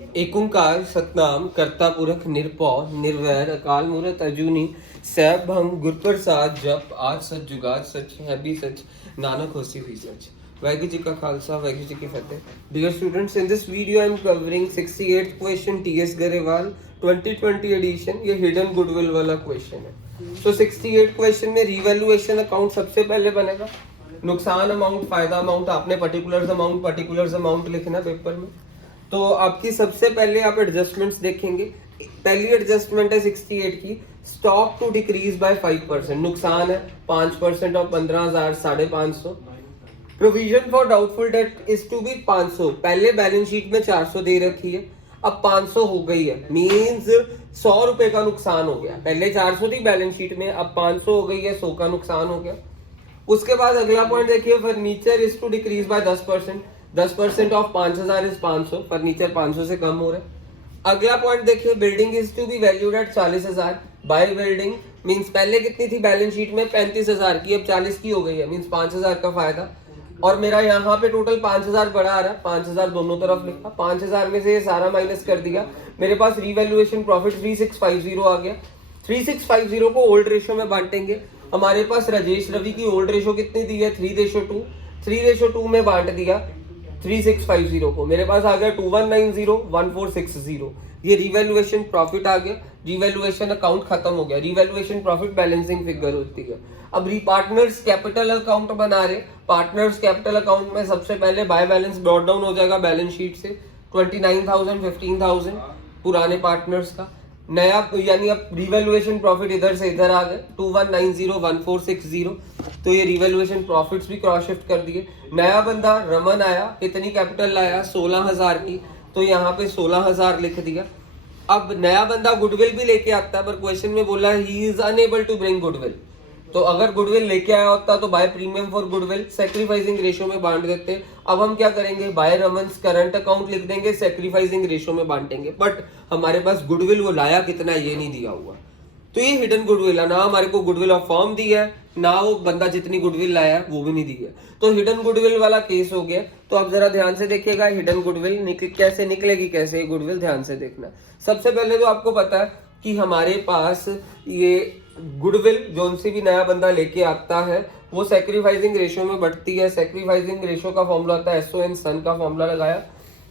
एक ओंकार सतनाम कर्ता पुरख निरपौ निर्वैर अकाल मूरत अजूनी सैब हम गुरप्रसाद जप आज सच जुगाद सच है भी सच नानक होसी भी सच। वाहिगुरु जी का खालसा वाहिगुरु जी की फतेह। Dear students, in this video I am covering 68th question TS Grewal 2020 edition. ये हिडन गुडविल वाला क्वेश्चन है। तो 68 क्वेश्चन में रिवैल्यूएशन अकाउंट सबसे पहले बनेगा। नुकसान अमाउंट, फायदा अमाउंट, आपने पर्टिकुलर्स अमाउंट लिखना पेपर में। तो आपकी सबसे पहले आप एडजस्टमेंट्स देखेंगे। पहली एडजस्टमेंट है 68 की, स्टॉक टू डिक्रीज बाय 5%। नुकसान है 5% और 15,000 550। Provision for doubtful debt is to be 500। पहले बैलेंस शीट में 400 दे रखी है, अब 500 हो गई है, मींस 100 रुपए का नुकसान हो गया। पहले 400 थी बैलेंस शीट में, अब 500 हो गई है, 100 का नुकसान हो गया। उसके बाद अगला पॉइंट देखिए, furniture is to decrease by 10%। 10% of 5,000 is 500। Furniture 500 से कम हो रहा है। अगला पॉइंट देखिए, building is to be valued at 40,000। By building means पहले कितनी थी बैलेंस शीट में 35,000 की, अब 40 की हो गई है, मींस 5,000 का फायदा। और मेरा यहाँ पे टोटल 5,000 बढ़ा आ रहा है, 5,000 दोनों तरफ लिखा। 5,000 में से ये सारा माइनस कर दिया, मेरे पास रिवैल्यूएशन प्रॉफिट 3650 आ गया। 3650 को ओल्ड रेशो में बांटेंगे। हमारे पास राजेश रवि की ओल्ड रेशो कितनी दी है 3:2। 3:2 में बांट दिया 3650 को, मेरे पास आ गया 2190 1460। ये रिवैल्यूएशन प्रॉफिट आ गया। रिवैल्यूएशन अकाउंट खत्म हो गया। रिवैल्यूएशन प्रॉफिट बैलेंसिंग फिगर होती है। अब पार्टनर्स कैपिटल अकाउंट बना रहे। पार्टनर्स कैपिटल अकाउंट में सबसे पहले बाय बैलेंस ब्रॉट डाउन हो जाएगा बैलेंस शीट से 29,000 15,000 पुराने पार्टनर्स का। नया यानी अब रिवैल्यूएशन प्रॉफिट इधर से इधर आ गए 2190 1460। तो ये रिवैल्यूएशन प्रॉफिट्स भी क्रॉस शिफ्ट कर दिए। नया बंदा रमन आया, कितनी कैपिटल लाया 16,000 की, तो यहाँ पे 16,000 लिख दिया। अब नया बंदा गुडविल भी लेके आता है, पर क्वेश्चन में बोला ही is unable to bring goodwill. तो अगर गुडविल लेके आया होता तो by premium for goodwill sacrificing ratio में बांट देते। अब हम क्या करेंगे, बाय रमन्स करंट अकाउंट लिख देंगे, सैक्रिफाइसिंग रेशो में बांटेंगे। बट हमारे पास गुडविल वो लाया कितना ये नहीं दिया हुआ, तो ये हिडन गुडविल है। ना हमारे को गुडविल ऑफ फर्म दी है, ना वो बंदा जितनी गुडविल लाया है वो भी नहीं दी है। तो हिडन गुडविल वाला केस हो गया। तो अब जरा ध्यान से देखिएगा, हिडन गुडविल कैसे निकलेगी, कैसे गुडविल, ध्यान से देखना। सबसे पहले तो आपको पता है कि हमारे पास ये गुडविल जोन से भी नया बंदा लेके आता है वो सैक्रिफाइसिंग रेशो में बढ़ती है। सैक्रिफाइसिंग रेशो का फॉर्मूला होता है SON, सन का फॉर्मूला लगाया।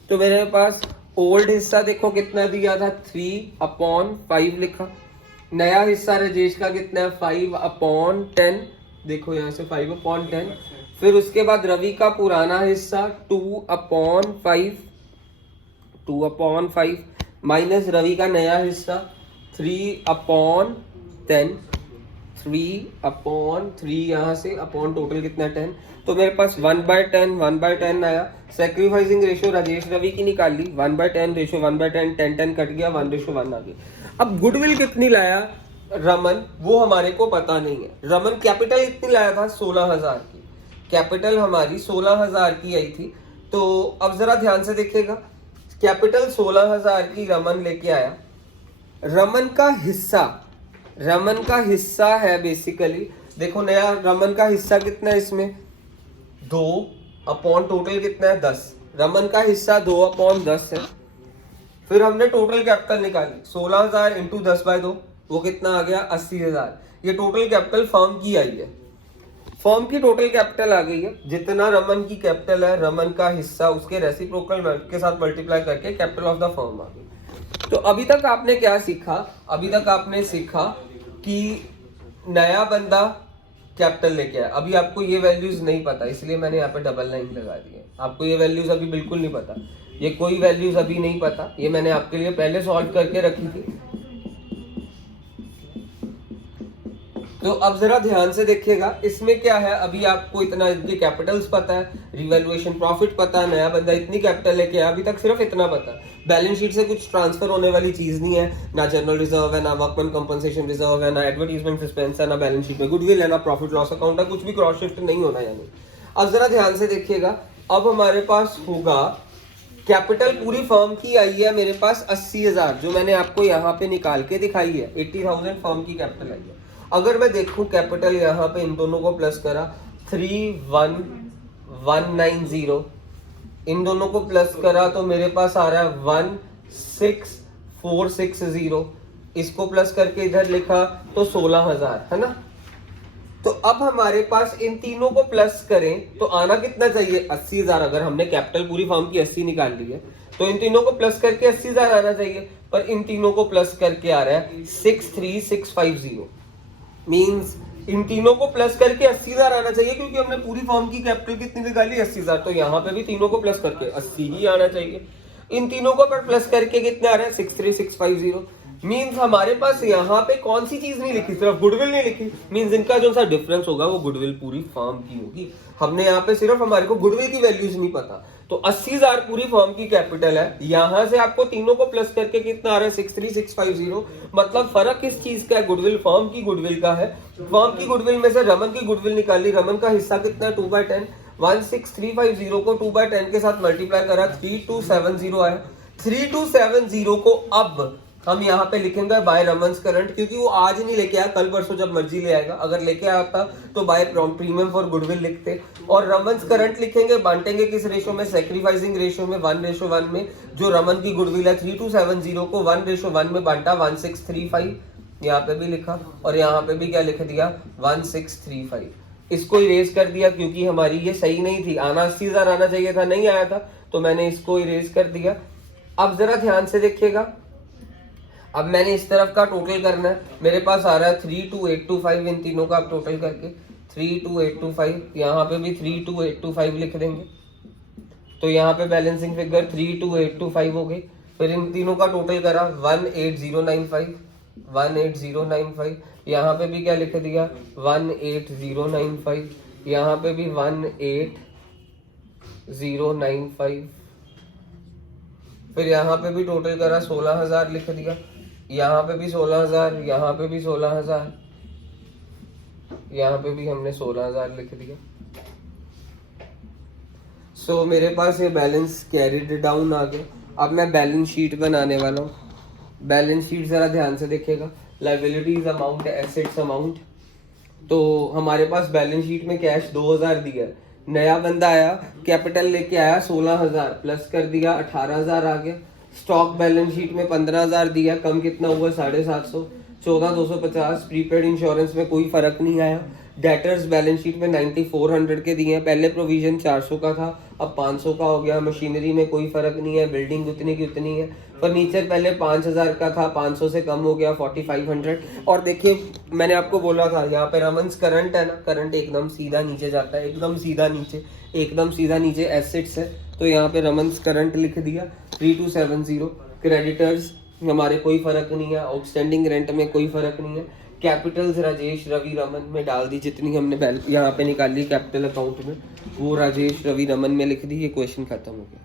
तो मेरे पास ओल्ड हिस्सा देखो कितना दिया था 3/5 लिखा। नया हिस्सा राजेश का कितना है 5/10। देखो यहाँ से 5/10। फिर उसके बाद रवि का पुराना हिस्सा 2/5 माइनस रवि का नया हिस्सा 3/10। 3/3 यहाँ से अपॉन टोटल कितना 10। तो मेरे पास 1/10 आया। सैक्रिफाइसिंग रेशो राजेश रवि की निकाल ली, 1/10 रेशो 1/10, 10 कट गया, 1:1 आ गया। अब गुडविल कितनी लाया रमन वो हमारे को पता नहीं है। रमन कैपिटल कितनी लाया था 16,000 की, कैपिटल हमारी 16,000 की आई थी। तो अब जरा ध्यान से देखिएगा, कैपिटल 16,000 की रमन लेके आया। रमन का हिस्सा है बेसिकली, देखो नया रमन का हिस्सा कितना है इसमें 2 अपॉन टोटल कितना है 10। रमन का हिस्सा 2/10 है। फिर हमने टोटल कैपिटल निकाली 16,000 इंटू 10/2, वो कितना आ गया 80,000। ये टोटल कैपिटल फर्म की आई है। फर्म की टोटल कैपिटल आ गई है। जितना रमन की कैपिटल है, रमन का हिस्सा उसके रेसिप्रोकल के साथ मल्टीप्लाई करके कैपिटल ऑफ द फर्म आ गई। तो अभी तक आपने क्या सीखा, अभी तक आपने सीखा कि नया बंदा कैपिटल लेके आया। अभी आपको ये वैल्यूज नहीं पता, इसलिए मैंने यहाँ पे डबल लाइन लगा दी है। आपको ये वैल्यूज अभी बिल्कुल नहीं पता, ये कोई वैल्यूज अभी नहीं पता, ये मैंने आपके लिए पहले सॉल्व करके रखी थी। तो अब जरा ध्यान से देखिएगा, इसमें क्या है, अभी आपको इतना इनके कैपिटल्स पता है, रिवैल्यूएशन प्रॉफिट पता है, नया बंदा इतनी कैपिटल लेके आया, अभी तक सिर्फ इतना पता है। बैलेंस शीट से कुछ ट्रांसफर होने वाली चीज नहीं है, ना जनरल रिजर्व है, ना वर्कमैन कंपनसेशन रिजर्व है, ना एडवर्टाइजमेंट एक्सपेंस है, ना बैलेंस शीट में गुडविल है, ना प्रॉफिट लॉस अकाउंट है, कुछ भी क्रॉस शिफ्ट नहीं होना। यानी अब जरा ध्यान से देखिएगा, अब हमारे पास होगा कैपिटल पूरी फर्म की आई है मेरे पास 80,000, जो मैंने आपको यहाँ पे निकाल के दिखाई है। 80,000 फर्म की कैपिटल आई है। अगर मैं देखूं कैपिटल यहाँ पे इन दोनों को प्लस करा 31190, इन दोनों को प्लस करा तो मेरे पास आ रहा है 6460, इसको प्लस करके इधर लिखा तो 16,000 है ना। तो अब हमारे पास इन तीनों को प्लस करें तो आना कितना चाहिए, 80,000। अगर हमने कैपिटल पूरी फर्म की 80 निकाल ली है तो इन तीनों को प्लस करके 80,000 आना चाहिए, पर इन तीनों को प्लस करके आ रहा है 63,650। मींस इन तीनों को प्लस करके 80,000 आना चाहिए, क्योंकि हमने पूरी फर्म की कैपिटल कितनी निकाली, 80,000। तो यहाँ पे भी तीनों को प्लस करके 80 ही आना चाहिए। इन तीनों को पर प्लस करके कितना आ रहा है, 63,650। मींस हमारे पास यहाँ पे कौन सी चीज नहीं लिखी, सिर्फ गुडविल नहीं लिखी। मींस इनका जो सा डिफरेंस होगा वो गुडविल पूरी फर्म की होगी। हमने यहाँ पे सिर्फ हमारे को गुडविल की वैल्यूज नहीं पता। तो 80,000 पूरी फर्म की कैपिटल है, यहां से आपको तीनों को प्लस करके कितना आ रहा है, 63,650। मतलब फर्क किस चीज का है, गुडविल फर्म की गुडविल का है। फर्म की गुडविल में से रमन की गुडविल निकाली, रमन का हिस्सा कितना है, 2/10। 16,350 को 2/10 के साथ मल्टीप्लाई करा, 3270 आया। 3270 को अब हम यहाँ पे लिखेंगे बाय रमन्स करंट, क्योंकि वो आज नहीं लेके आया, कल परसों जब मर्जी ले आएगा। अगर लेके आता तो बाय प्रीमियम फॉर गुडविल लिखते, और रमन्स करंट लिखेंगे, बांटेंगे किस रेशो में, सैक्रिफाइसिंग रेशो में, 1:1 में। जो रमन की गुडविल है 3270 को 1:1 में बांटा, 1635 यहाँ पे भी लिखा, और यहाँ पे भी क्या लिख दिया, 1635। इसको इरेज कर दिया क्योंकि हमारी ये सही नहीं थी, आना 80,000 आना चाहिए था, नहीं आया था, तो मैंने इसको इरेज कर दिया। अब जरा ध्यान से देखिएगा, अब मैंने इस तरफ का टोटल करना है। मेरे पास आ रहा है 32,825, इन तीनों का आप टोटल करके 32,825, यहाँ पे भी 32,825 लिख देंगे। तो यहाँ पे बैलेंसिंग फिगर 32,825 हो गई। फिर इन तीनों का टोटल करा 18095, 18095। यहाँ पे भी क्या लिख दिया, 18095। यहाँ पे भी 18095। फिर यहाँ पे भी टोटल करा 16,000 लिख दिया, यहाँ पे भी 16,000, यहाँ पे भी 16,000, यहाँ पे भी हमने 16,000 लिख दिया। सो मेरे पास ये बैलेंस कैरिड डाउन आ गया। अब मैं बैलेंस शीट बनाने वाला हूँ। बैलेंस शीट जरा ध्यान से देखिएगा, लायबिलिटीज अमाउंट, एसेट्स अमाउंट। तो हमारे पास बैलेंस शीट में कैश 2,000 दिया है। नया बंदा आया, कैपिटल लेके आया 16,000, प्लस कर दिया 18,000 आ गया। स्टॉक बैलेंस शीट में 15,000 दिया, कम कितना हुआ, 750, 14,250। प्रीपेड इंश्योरेंस में कोई फर्क नहीं आया। डेटर्स बैलेंस शीट में 9,400 के दिए हैं, पहले प्रोविजन 400 का था, अब 500 का हो गया। मशीनरी में कोई फर्क नहीं है, बिल्डिंग उतनी की उतनी है। फर्नीचर पहले 5,000 का था, 500 से कम हो गया, 4,500। और देखिए मैंने आपको बोला था यहाँ पे रमन्स करंट है ना, करंट एकदम सीधा नीचे जाता है, एकदम सीधा नीचे, एकदम सीधा नीचे एसेट्स है। तो यहाँ पे रमन्स करंट लिख दिया 3270। क्रेडिटर्स हमारे कोई फर्क नहीं है, आउटस्टैंडिंग रेंट में कोई फर्क नहीं है। कैपिटल्स राजेश रवि रमन में डाल दी, जितनी हमने यहाँ पे निकाली कैपिटल अकाउंट में वो राजेश रवि रमन में लिख दी। ये क्वेश्चन खत्म हो गया।